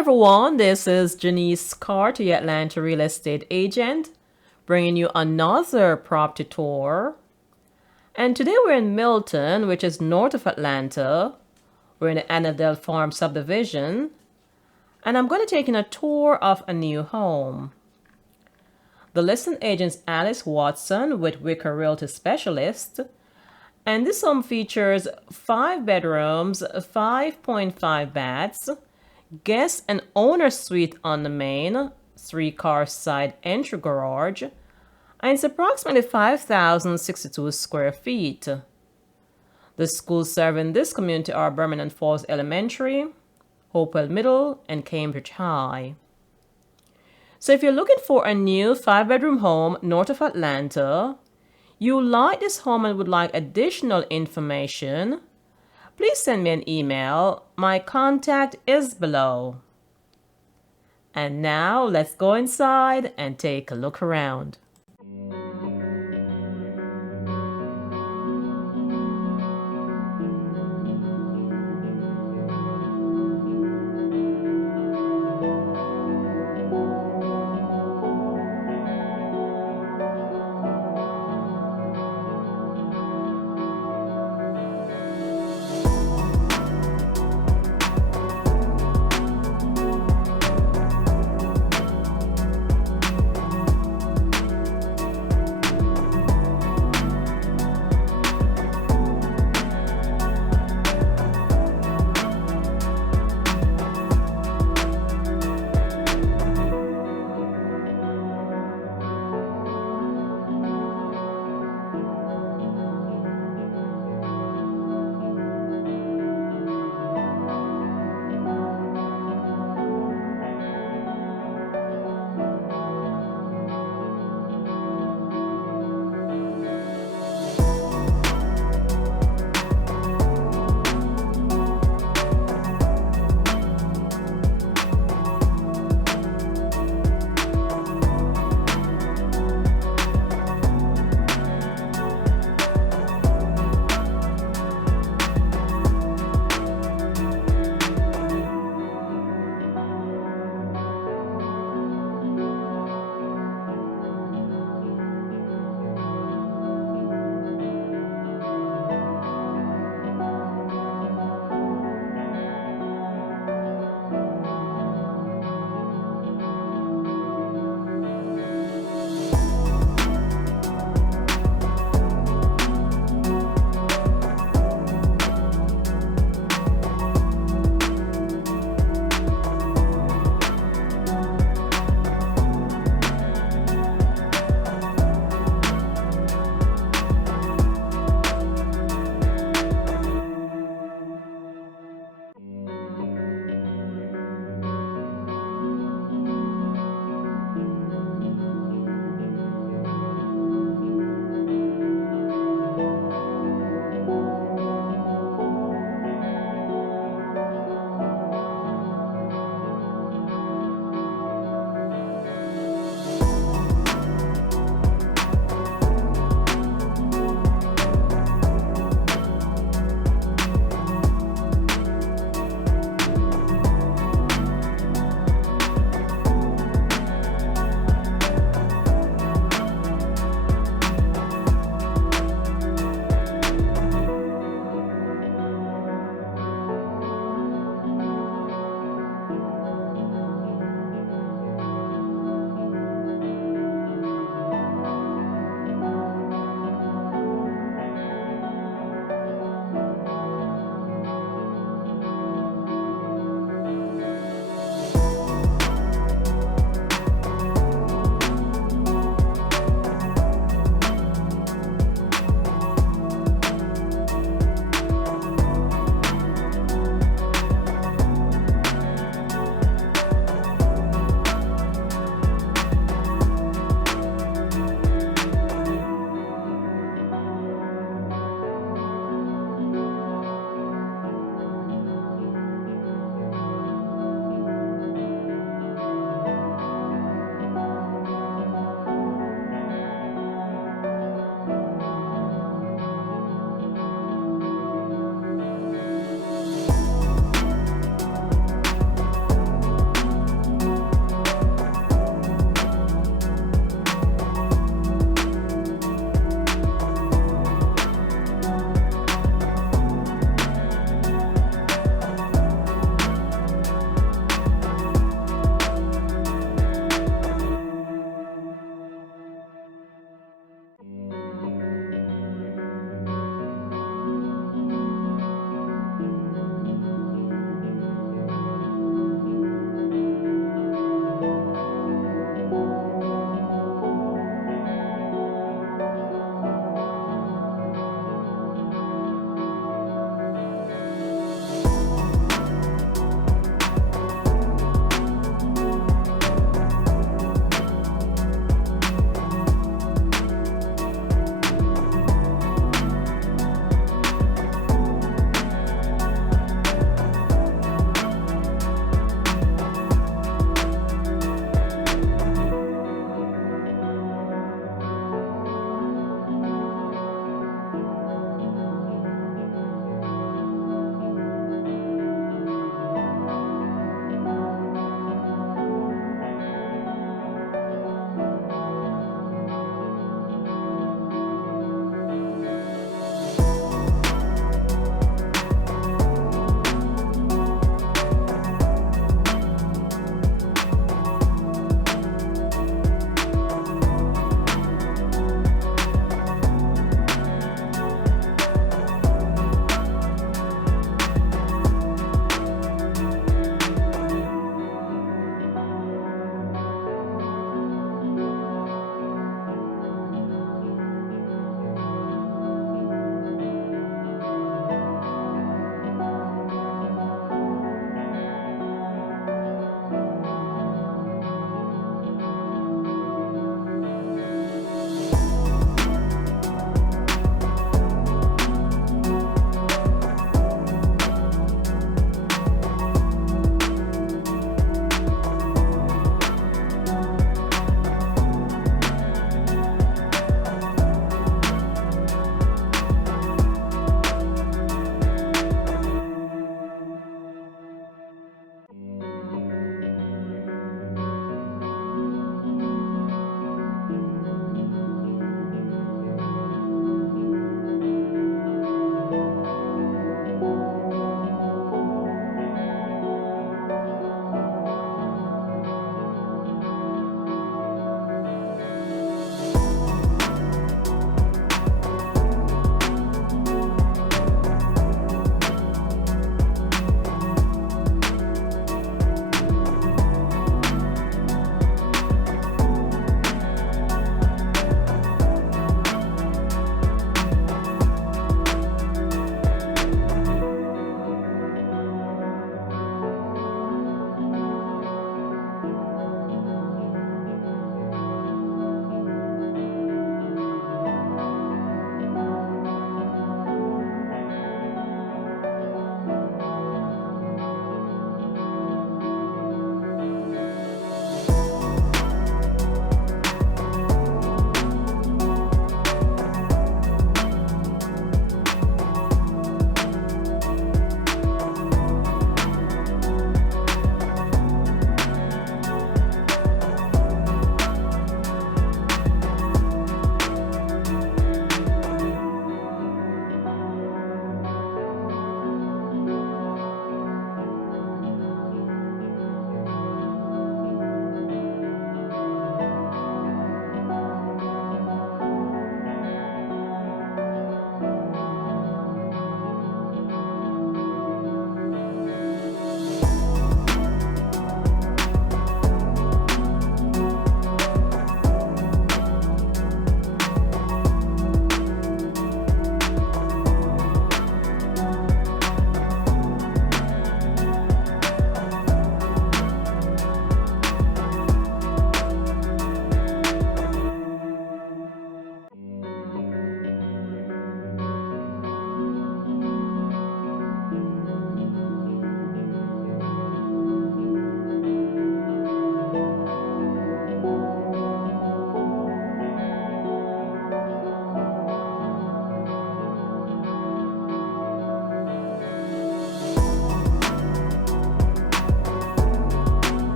everyone, this is Janice Carter, your Atlanta real estate agent, bringing you another property tour. And today we're in Milton, which is north of Atlanta. We're in the Annandale Farm subdivision, and I'm going to take in a tour of a new home. The listing agent is Alice Watson with Wicker Realty Specialist, and this home features 5 bedrooms, 5.5 baths, guest and owner suite on the main, 3-car side entry garage, and it's approximately 5,062 square feet. The schools serving this community are Birmingham Falls Elementary, Hopewell Middle, and Cambridge High. So if you're looking for a new 5-bedroom home north of Atlanta, you like this home and would like additional information, please send me an email. My contact is below. And now let's go inside and take a look around.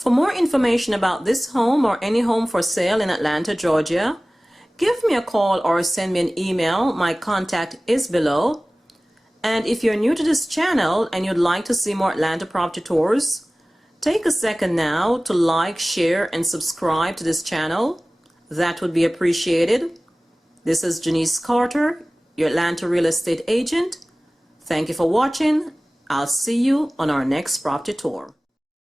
For more information about this home or any home for sale in Atlanta, Georgia, give me a call or send me an email. My contact is below. And if you're new to this channel and you'd like to see more Atlanta property tours, take a second now to like, share, and subscribe to this channel. That would be appreciated. This is Janice Carter, your Atlanta real estate agent. Thank you for watching. I'll see you on our next property tour.